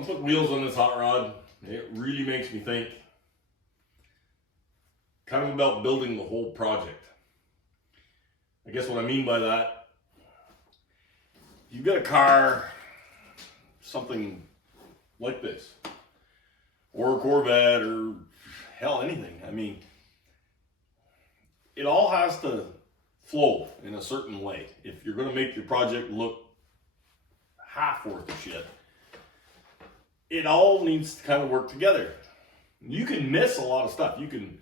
I'm putting wheels on this hot rod. It really makes me think kind of about building the whole project. I guess what I mean by that, you've got a car, something like this, or a Corvette, or hell, anything. I mean, it all has to flow in a certain way. If you're going to make your project look half worth of shit, it all needs to kind of work together. You can miss a lot of stuff. You can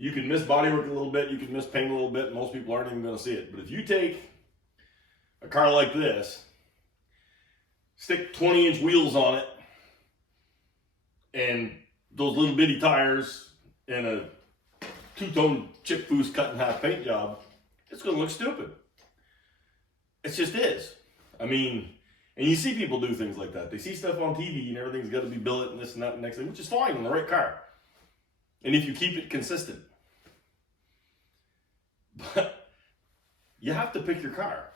miss bodywork a little bit, you can miss paint a little bit, most people aren't even going to see it. But if you take a car like this, stick 20-inch wheels on it, and those little bitty tires, and a two-tone chip foose cut in half paint job, it's going to look stupid. It just is. I mean, and you see people do things like that. They see stuff on TV and everything's got to be billet and this and that and next thing, which is fine in the right car. And if you keep it consistent. But you have to pick your car.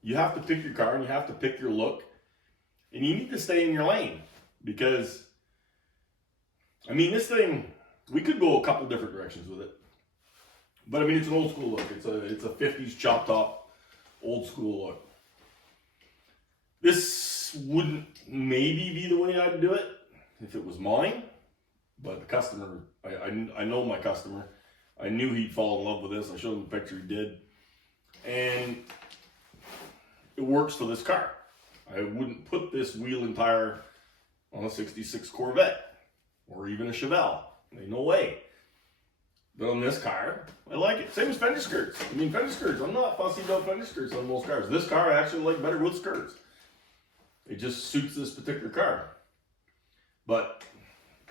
You have to pick your car and you have to pick your look. And you need to stay in your lane. Because, I mean, this thing, we could go a couple different directions with it. But I mean, it's an old school look. It's a 50s chop top, old school look. This wouldn't maybe be the way I'd do it if it was mine. But the customer, I know my customer. I knew he'd fall in love with this. I showed him the picture, he did. And it works for this car. I wouldn't put this wheel and tire on a 66 Corvette or even a Chevelle. No way. But on this car, I like it. Same as fender skirts. I mean, fender skirts, I'm not fussy about fender skirts on most cars. This car I actually like better with skirts. It just suits this particular car. But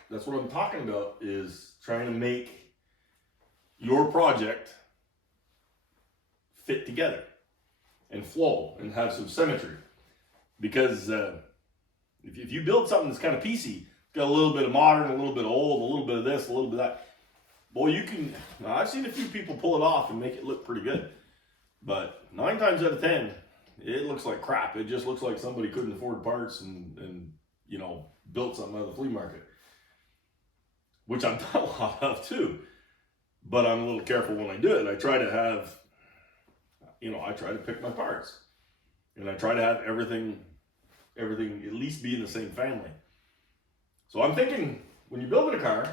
that's what I'm talking about, is trying to make your project fit together and flow and have some symmetry. Because if you build something that's kind of piecey, it's got a little bit of modern, a little bit of old, a little bit of this, a little bit of that, boy, you can, I've seen a few people pull it off and make it look pretty good. But 9 times out of 10, it looks like crap. It just looks like somebody couldn't afford parts and you know, built something out of the flea market. Which I've done a lot of too. But I'm a little careful when I do it. I try to have, you know, I try to pick my parts. And I try to have everything at least be in the same family. So I'm thinking, when you're building a car,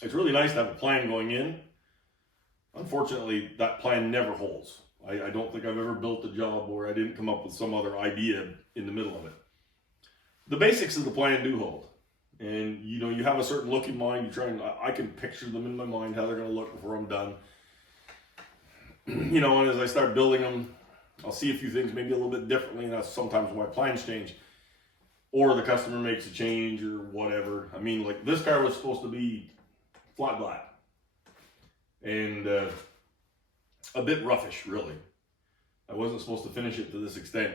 it's really nice to have a plan going in. Unfortunately, that plan never holds. I don't think I've ever built a job where I didn't come up with some other idea in the middle of it. The basics of the plan do hold. And you know, you have a certain look in mind. You try and I can picture them in my mind, how they're going to look before I'm done. You know, and as I start building them, I'll see a few things maybe a little bit differently, and that's sometimes why plans change. Or the customer makes a change or whatever. I mean, like this car was supposed to be flat black. And a bit roughish, really. I wasn't supposed to finish it to this extent.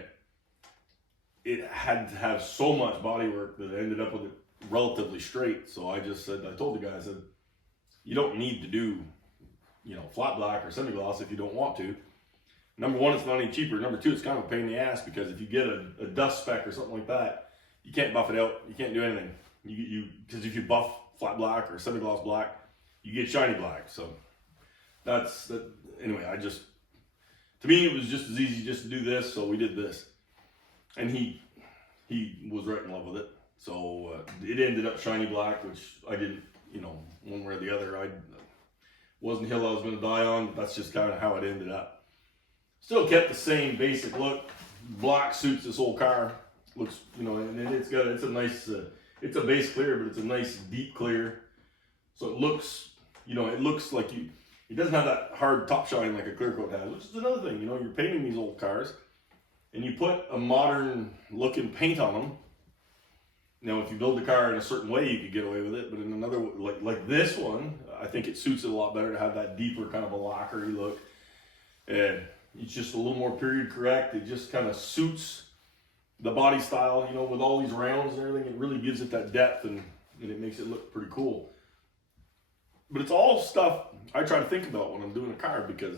It had to have so much bodywork that I ended up with it relatively straight. So I just said, I told the guy, I said, you don't need to do, you know, flat black or semi-gloss if you don't want to. Number one, it's not any cheaper. Number two, it's kind of a pain in the ass because if you get a dust speck or something like that, you can't buff it out. You can't do anything. Because if you buff flat black or semi-gloss black, you get shiny black. So that's that. Anyway, to me, it was just as easy just to do this. So we did this, and he was right in love with it. So it ended up shiny black, which I didn't, you know, one way or the other. I wasn't the hill I was going to die on, but that's just kind of how it ended up. Still kept the same basic look. Black suits this whole car. Looks, you know, and it's a nice, it's a base clear, but it's a nice deep clear. So it looks, you know, it looks like it doesn't have that hard top shine like a clear coat has, which is another thing. You know, you're painting these old cars and you put a modern looking paint on them. Now, if you build the car in a certain way, you could get away with it, but in another, like this one, I think it suits it a lot better to have that deeper kind of a lacquery look. And it's just a little more period correct. It just kind of suits the body style, you know, with all these rounds and everything. It really gives it that depth and it makes it look pretty cool. But it's all stuff I try to think about when I'm doing a car because,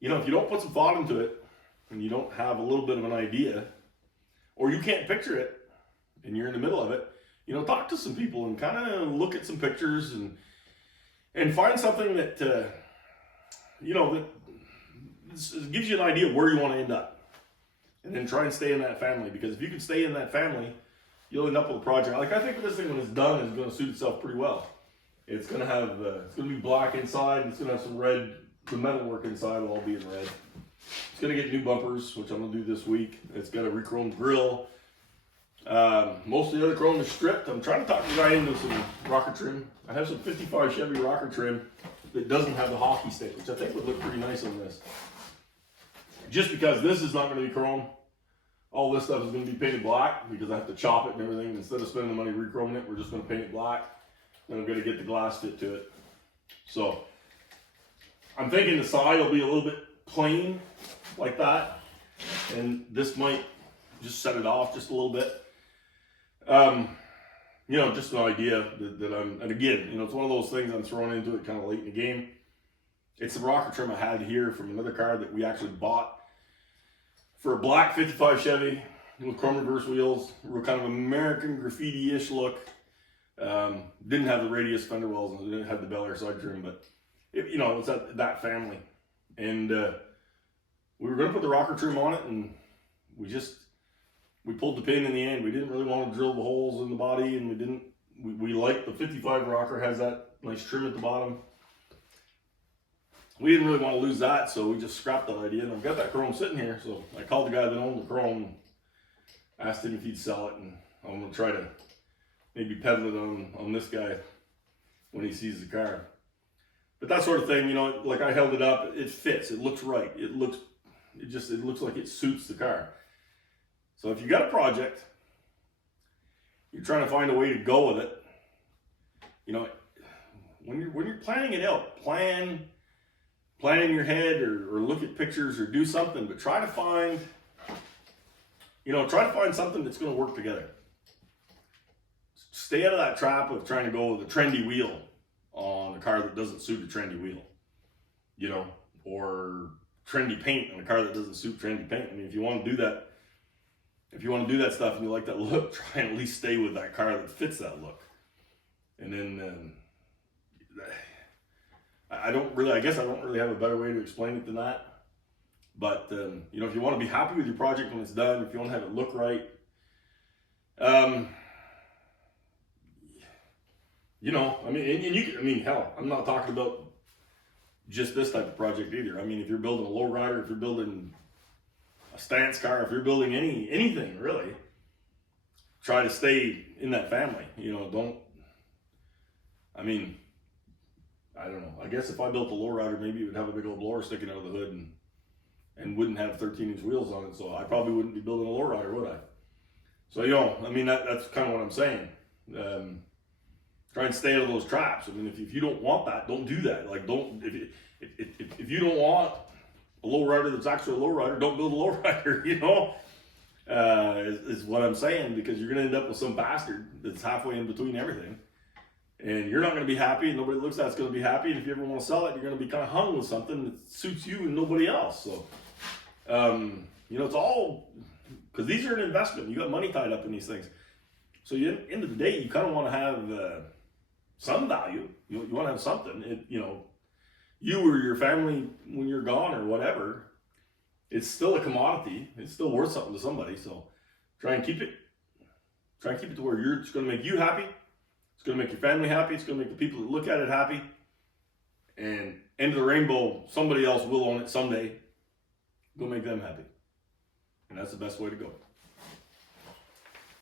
you know, if you don't put some thought into it and you don't have a little bit of an idea, or you can't picture it and you're in the middle of it, talk to some people and kind of look at some pictures and find something that, that gives you an idea of where you want to end up. And then try and stay in that family, because if you can stay in that family, you'll end up with a project. Like, I think this thing, when it's done, is going to suit itself pretty well. It's going to have, it's going to be black inside, and it's going to have some red, the metalwork inside will all be in red. It's going to get new bumpers, which I'm going to do this week. It's got a re-chromed grill. Most of the other chrome is stripped. I'm trying to talk the guy into some rocker trim. I have some 55 Chevy rocker trim that doesn't have the hockey stick, which I think would look pretty nice on this. Just because this is not going to be chrome, all this stuff is going to be painted black, because I have to chop it and everything. Instead of spending the money re-chroming it, we're just going to paint it black. Then I'm going to get the glass fit to it. So I'm thinking the side will be a little bit plain like that, and this might just set it off just a little bit. Just an idea that I'm, and again, it's one of those things I'm throwing into it kind of late in the game. It's the rocker trim I had here from another car that we actually bought for a black 55 Chevy with chrome reverse wheels. We're kind of American graffiti-ish look. Didn't have the radius fender wells and didn't have the Bel Air side trim, but it's that family. And we were going to put the rocker trim on it, and we pulled the pin in the end. We didn't really want to drill the holes in the body, and we like the 55 rocker has that nice trim at the bottom. We didn't really want to lose that, so we just scrapped that idea. And I've got that chrome sitting here, so I called the guy that owned the chrome, asked him if he'd sell it, and I'm going to try to maybe peddle it on this guy when he sees the car. But that sort of thing, like I held it up, it fits, it looks right, it looks like it suits the car. So if you got a project, you're trying to find a way to go with it, when you're planning it out, plan in your head, or look at pictures, or do something, but try to find something that's going to work together. Stay out of that trap of trying to go with a trendy wheel on a car that doesn't suit a trendy wheel, or trendy paint on a car that doesn't suit trendy paint. I mean, if you want to do that stuff and you like that look, try and at least stay with that car that fits that look. And then I guess I don't really have a better way to explain it than that. But if you want to be happy with your project when it's done, if you want to have it look right, hell, I'm not talking about just this type of project either. I mean, if you're building a lowrider, if you're building a stance car, if you're building anything really, try to stay in that family. I don't know. I guess if I built a lowrider, maybe it would have a big old blower sticking out of the hood and wouldn't have 13-inch wheels on it. So I probably wouldn't be building a lowrider, would I? So that's kind of what I'm saying. Try and stay out of those traps. I mean, if you don't want that, don't do that. Like, if you don't want a lowrider that's actually a lowrider, don't build a lowrider. Is what I'm saying, because you're going to end up with some bastard that's halfway in between everything, and you're not going to be happy, and nobody looks at it's going to be happy. And if you ever want to sell it, you're going to be kind of hung with something that suits you and nobody else. So, it's all because these are an investment. You got money tied up in these things. So, end of the day, you kind of want to have some value. You want to have something. You or your family when you're gone or whatever. It's still a commodity. It's still worth something to somebody. So try and keep it to where it's going to make you happy. It's going to make your family happy. It's going to make the people that look at it happy. And end of the rainbow, somebody else will own it someday. Go make them happy. And that's the best way to go.